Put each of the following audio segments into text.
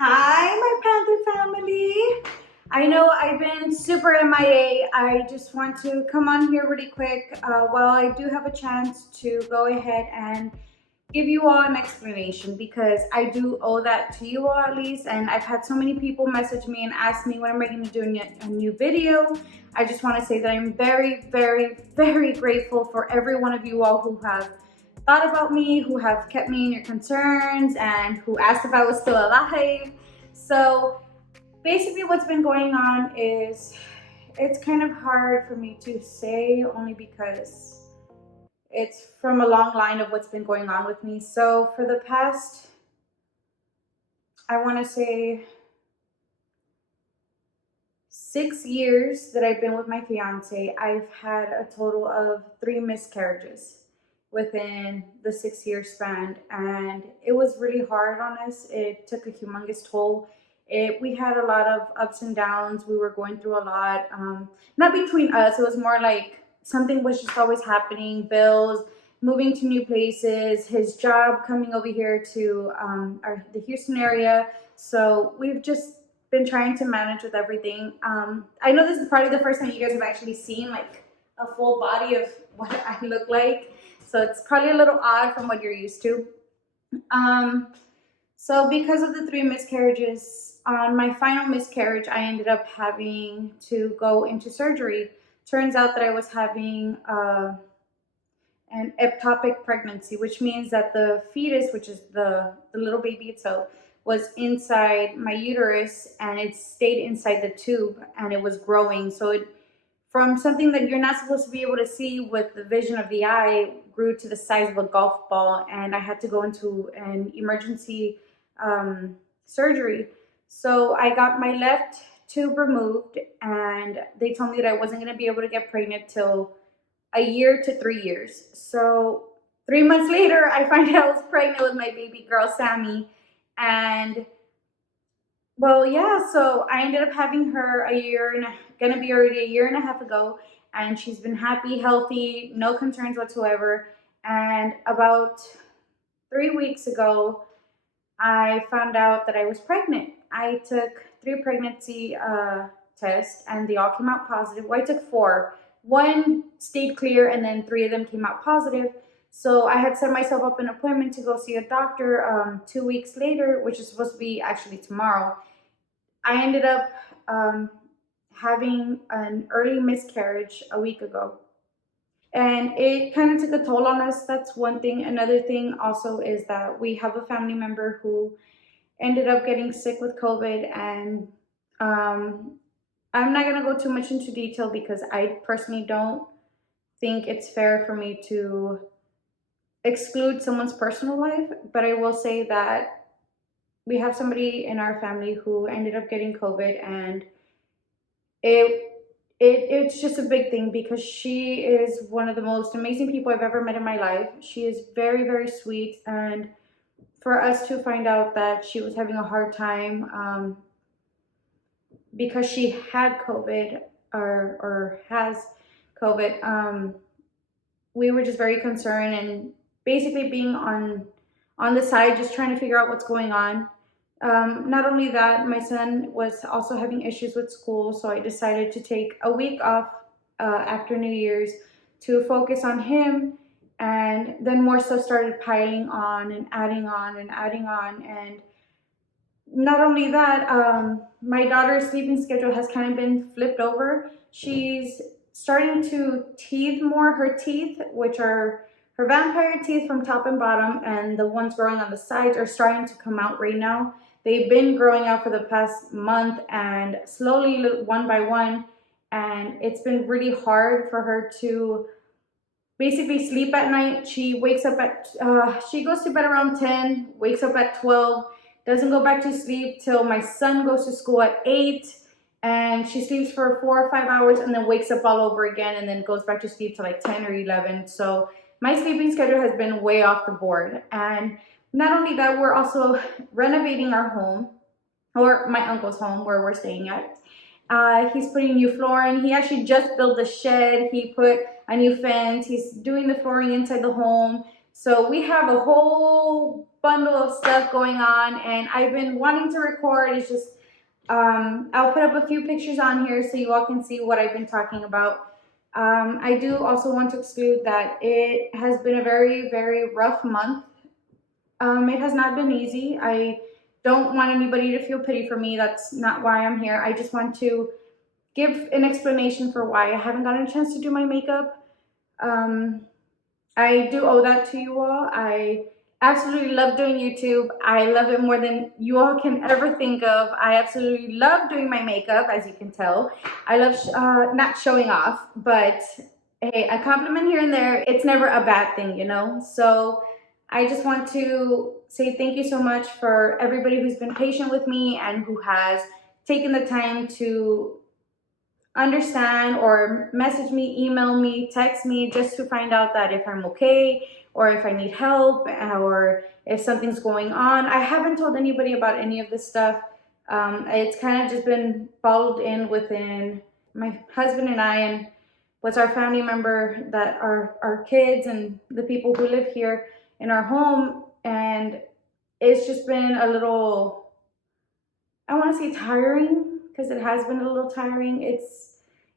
Hi, my Panther family. I know I've been super MIA. I just want to come on here really quick while I do have a chance to go ahead and give you all an explanation because I do owe that to you all at least. And I've had so many people message me and ask me when am I going to do a new video. I just want to say that I'm very, very, very grateful for every one of you all who have thought about me, who have kept me in your concerns, and who asked if I was still alive. So basically what's been going on is it's kind of hard for me to say only because it's from a long line of what's been going on with me. So for the past, I want to say 6 years that I've been with my fiance, I've had a total of 3 miscarriages within the 6 year span. And it was really hard on us. It took a humongous toll. We had a lot of ups and downs. We were going through a lot. Not between us, it was more like something was just always happening, bills, moving to new places, his job coming over here to the Houston area. So we've just been trying to manage with everything. I know this is probably the first time you guys have actually seen like a full body of what I look like. So it's probably a little odd from what you're used to. So because of the 3 miscarriages, on my final miscarriage, I ended up having to go into surgery. Turns out that I was having an ectopic pregnancy, which means that the fetus, which is the little baby itself, was inside my uterus and it stayed inside the tube and it was growing. So it, from something that you're not supposed to be able to see with the vision of the eye, grew to the size of a golf ball, and I had to go into an emergency surgery. So I got my left tube removed, and they told me that I wasn't going to be able to get pregnant till a year to 3 years. So 3 months later, I find out I was pregnant with my baby girl, Sammy. And well, yeah, so I ended up having her gonna be already a year and a half ago, and she's been happy, healthy, no concerns whatsoever. And about 3 weeks ago, I found out that I was pregnant. I took 3 pregnancy tests, and they all came out positive. Well, I took four. One stayed clear, and then 3 of them came out positive. So I had set myself up an appointment to go see a doctor 2 weeks later, which is supposed to be actually tomorrow. I ended up having an early miscarriage a week ago. And it kind of took a toll on us. That's one thing. Another thing also is that we have a family member who ended up getting sick with COVID. And I'm not going to go too much into detail because I personally don't think it's fair for me to exclude someone's personal life. But I will say that we have somebody in our family who ended up getting COVID, and it it's just a big thing because she is one of the most amazing people I've ever met in my life. She is very, very sweet, and for us to find out that she was having a hard time because she had COVID or has COVID, we were just very concerned and basically being on the side, just trying to figure out what's going on. Not only that, my son was also having issues with school, so I decided to take a week off after New Year's to focus on him. And then more stuff started piling on and adding on and adding on. And not only that, my daughter's sleeping schedule has kind of been flipped over. She's starting to teeth more. Her teeth, which are her vampire teeth from top and bottom, and the ones growing on the sides are starting to come out right now. They've been growing out for the past month and slowly, one by one, and it's been really hard for her to basically sleep at night. She wakes up at, she goes to bed around 10, wakes up at 12, doesn't go back to sleep till my son goes to school at 8, and she sleeps for 4 or 5 hours and then wakes up all over again and then goes back to sleep till like 10 or 11. So my sleeping schedule has been way off the board. And not only that, we're also renovating our home, or my uncle's home where we're staying at. He's putting new flooring. He actually just built a shed. He put a new fence. He's doing the flooring inside the home. So we have a whole bundle of stuff going on, and I've been wanting to record. It's just I'll put up a few pictures on here so you all can see what I've been talking about. I do also want to exclude that it has been a very, very rough month. It has not been easy. I don't want anybody to feel pity for me. That's not why I'm here. I just want to give an explanation for why I haven't gotten a chance to do my makeup. Um, I do owe that to you all. I absolutely love doing YouTube. I love it more than you all can ever think of. I absolutely love doing my makeup, as you can tell. I love not showing off, but hey, a compliment here and there, it's never a bad thing, you know? So I just want to say thank you so much for everybody who's been patient with me and who has taken the time to understand or message me, email me, text me just to find out that if I'm okay or if I need help or if something's going on. I haven't told anybody about any of this stuff. It's kind of just been followed in within my husband and I and what's our family member that are our kids and the people who live here in our home. And it's just been a little, I want to say tiring, because it has been a little tiring. It's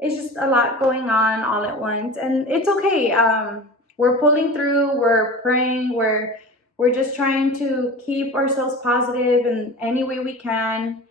just a lot going on all at once, and it's okay. We're pulling through. We're praying. We're just trying to keep ourselves positive in any way we can.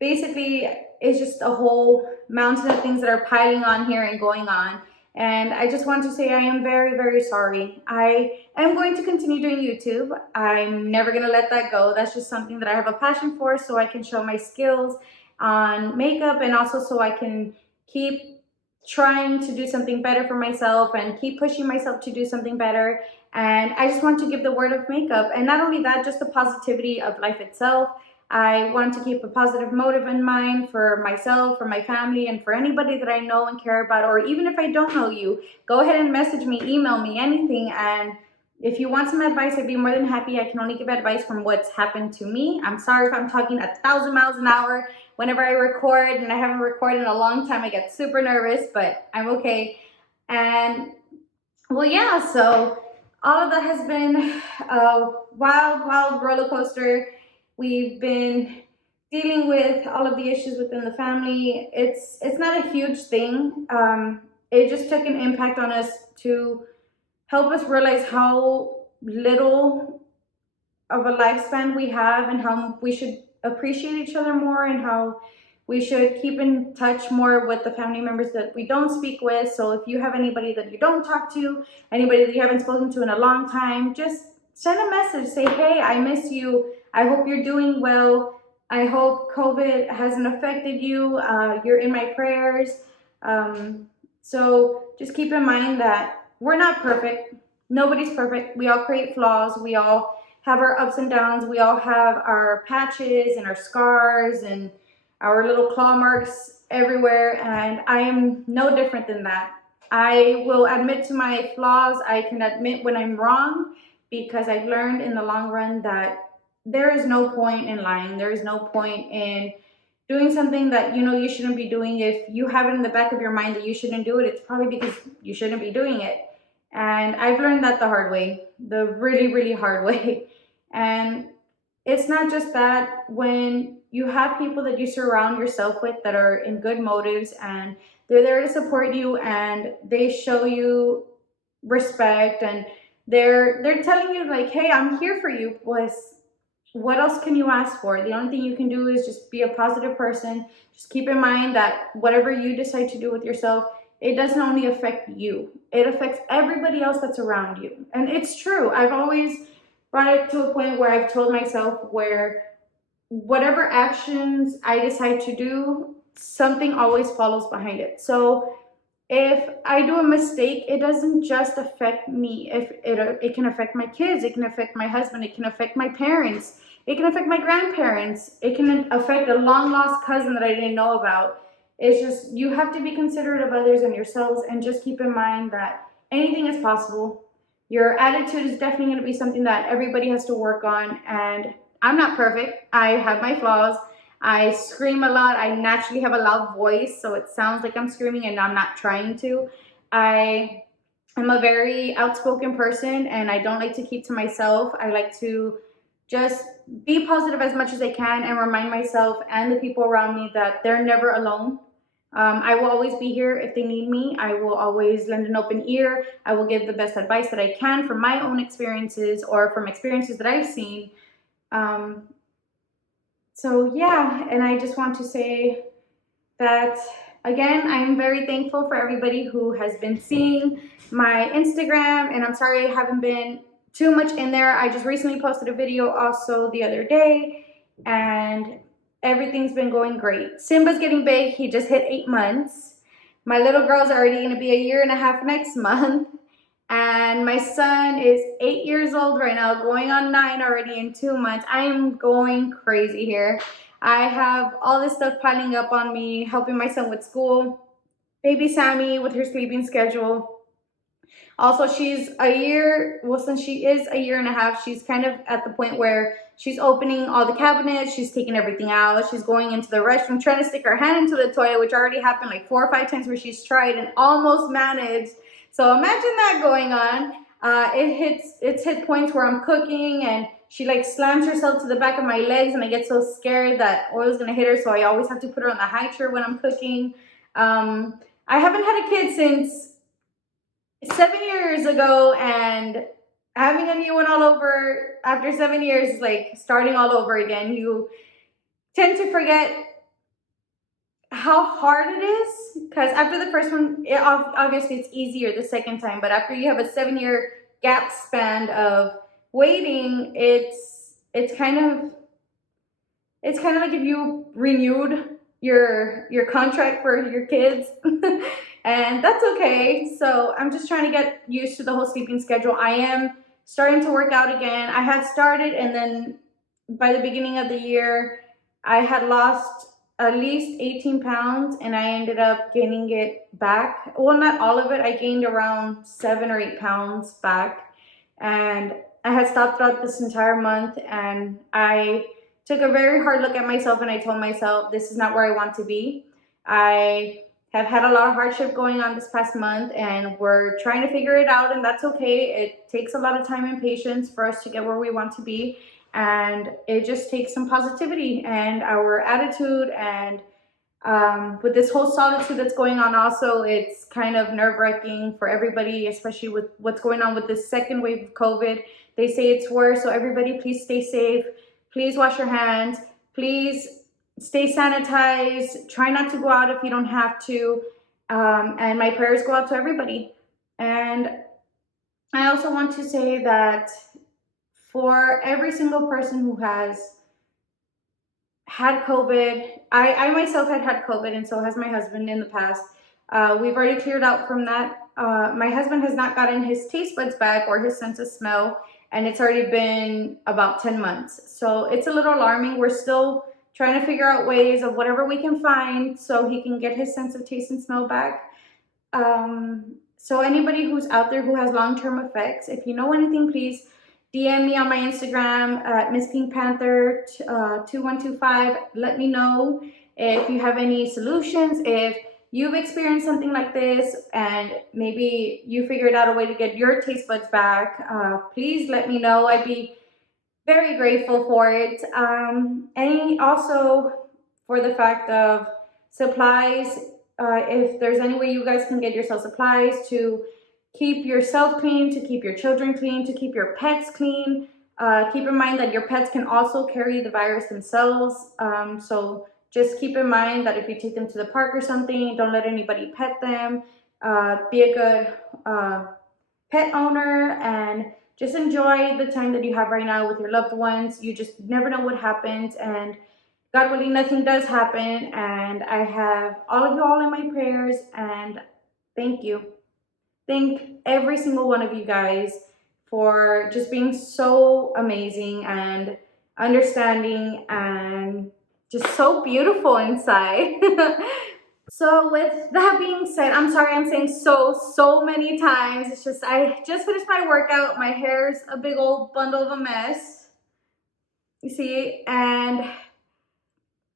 Basically, it's just a whole mountain of things that are piling on here and going on. And I just want to say I am very, very sorry. I am going to continue doing YouTube. I'm never going to let that go. That's just something that I have a passion for, so I can show my skills on makeup and also so I can keep trying to do something better for myself and keep pushing myself to do something better. And I just want to give the word of makeup. And not only that, just the positivity of life itself. I want to keep a positive motive in mind for myself, for my family, and for anybody that I know and care about, or even if I don't know you, go ahead and message me, email me, anything. And if you want some advice, I'd be more than happy. I can only give advice from what's happened to me. I'm sorry if I'm talking 1,000 miles an hour whenever I record, and I haven't recorded in a long time. I get super nervous, but I'm okay. And well, yeah, so all of that has been a wild, wild roller coaster. We've been dealing with all of the issues within the family. It's not a huge thing. It just took an impact on us to help us realize how little of a lifespan we have and how we should appreciate each other more and how we should keep in touch more with the family members that we don't speak with. So if you have anybody that you don't talk to, anybody that you haven't spoken to in a long time, just send a message. Say, hey, I miss you. I hope you're doing well. I hope COVID hasn't affected you. You're in my prayers. So just keep in mind that we're not perfect. Nobody's perfect. We all create flaws. We all have our ups and downs. We all have our patches and our scars and our little claw marks everywhere, and I am no different than that. I will admit to my flaws. I can admit when I'm wrong, because I've learned in the long run that there is no point in lying. There is no point in doing something that you know you shouldn't be doing. If you have it in the back of your mind that you shouldn't do it, it's probably because you shouldn't be doing it. And I've learned that the hard way, the really, really hard way. And it's not just that. When you have people that you surround yourself with that are in good motives and they're there to support you and they show you respect and they're telling you like, hey, I'm here for you, pues what else can you ask for? The only thing you can do is just be a positive person. Just keep in mind that whatever you decide to do with yourself, it doesn't only affect you, it affects everybody else that's around you. And it's true. I've always brought it to a point where I've told myself where whatever actions I decide to do, something always follows behind it. So if I do a mistake, it doesn't just affect me. If it can affect my kids, it can affect my husband, it can affect my parents, it can affect my grandparents, it can affect a long lost cousin that I didn't know about. It's just, you have to be considerate of others and yourselves, and just keep in mind that anything is possible. Your attitude is definitely going to be something that everybody has to work on, and I'm not perfect. I have my flaws. I scream a lot. I naturally have a loud voice, so it sounds like I'm screaming and I'm not trying to. I am a very outspoken person and I don't like to keep to myself. I like to just be positive as much as I can and remind myself and the people around me that they're never alone. I will always be here if they need me. I will always lend an open ear. I will give the best advice that I can from my own experiences or from experiences that I've seen. Um, so, yeah, and I just want to say that again, I'm very thankful for everybody who has been seeing my Instagram, and I'm sorry I haven't been too much in there. I just recently posted a video also the other day, and everything's been going great. Simba's getting big. He just hit 8 months. My little girl's already going to be a year and a half next month. And my son is 8 years old right now, going on 9 already in 2 months. I am going crazy here. I have all this stuff piling up on me, helping my son with school, baby Sammy with her sleeping schedule. Also, she's a year, well, since she is a year and a half, she's kind of at the point where she's opening all the cabinets, she's taking everything out, she's going into the restroom, trying to stick her hand into the toilet, which already happened like 4 or 5 times where she's tried and almost managed. So imagine that going on. It's hit points where I'm cooking and she like slams herself to the back of my legs, and I get so scared that oil's gonna hit her, so I always have to put her on the high chair when I'm cooking. I haven't had a kid since 7 years ago, and having a new one all over after 7 years is like starting all over again. You tend to forget how hard it is, because after the first one, obviously it's easier the second time, but after you have a 7 year gap span of waiting, it's kind of like if you renewed your contract for your kids. And that's okay. So I'm just trying to get used to the whole sleeping schedule. I am starting to work out again. I had started, and then by the beginning of the year I had lost at least 18 pounds, and I ended up gaining it back. Well, not all of it. I gained around 7 or 8 pounds back, and I had stopped throughout this entire month, and I took a very hard look at myself, and I told myself, this is not where I want to be. I have had a lot of hardship going on this past month, and we're trying to figure it out, and that's okay. It takes a lot of time and patience for us to get where we want to be, and it just takes some positivity and our attitude. And with this whole solitude that's going on also, it's kind of nerve-wracking for everybody, especially with what's going on with this second wave of COVID. They say it's worse, so everybody please stay safe. Please wash your hands. Please stay sanitized. Try not to go out if you don't have to. And my prayers go out to everybody. And I also want to say that for every single person who has had COVID, I myself had COVID, and so has my husband in the past. We've already cleared out from that. My husband has not gotten his taste buds back or his sense of smell, and it's already been about 10 months. So it's a little alarming. We're still trying to figure out ways of whatever we can find so he can get his sense of taste and smell back. So anybody who's out there who has long-term effects, if you know anything, please DM me on my Instagram at Miss Pink Panther 2125. Let me know if you have any solutions, if you've experienced something like this and maybe you figured out a way to get your taste buds back. Please let me know. I'd be very grateful for it. And also for the fact of supplies, if there's any way you guys can get yourself supplies to keep yourself clean, to keep your children clean, to keep your pets clean. Keep in mind that your pets can also carry the virus themselves. So just keep in mind that if you take them to the park or something, don't let anybody pet them. Be a good pet owner, and just enjoy the time that you have right now with your loved ones. You just never know what happens, and God willing, nothing does happen. And I have all of you all in my prayers, and thank you. Thank every single one of you guys for just being so amazing and understanding and just so beautiful inside. So with that being said, I'm sorry I'm saying so many times. It's just, I just finished my workout. My hair's a big old bundle of a mess. You see, and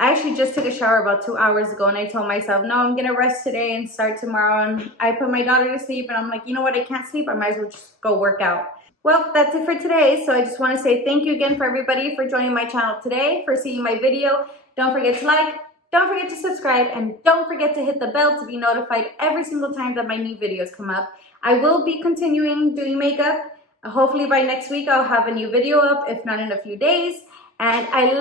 I actually just took a shower about 2 hours ago, and I told myself, no, I'm gonna rest today and start tomorrow. And I put my daughter to sleep, and I'm like, you know what, I can't sleep. I might as well just go work out. Well, that's it for today. So I just want to say thank you again for everybody for joining my channel today, for seeing my video. Don't forget to like, don't forget to subscribe, and don't forget to hit the bell to be notified every single time that my new videos come up. I will be continuing doing makeup. Hopefully by next week I'll have a new video up, if not in a few days. And I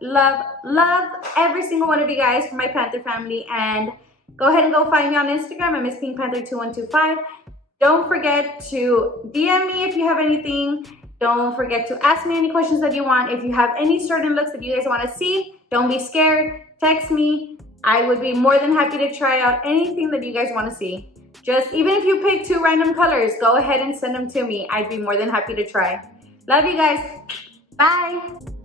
love every single one of you guys from my Panther family. And go ahead and go find me on Instagram at MissPinkPanther2125. Don't forget to DM me if you have anything. Don't forget to ask me any questions that you want. If you have any certain looks that you guys want to see, don't be scared. Text me. I would be more than happy to try out anything that you guys want to see. Just even if you pick 2 random colors, go ahead and send them to me. I'd be more than happy to try. Love you guys. Bye.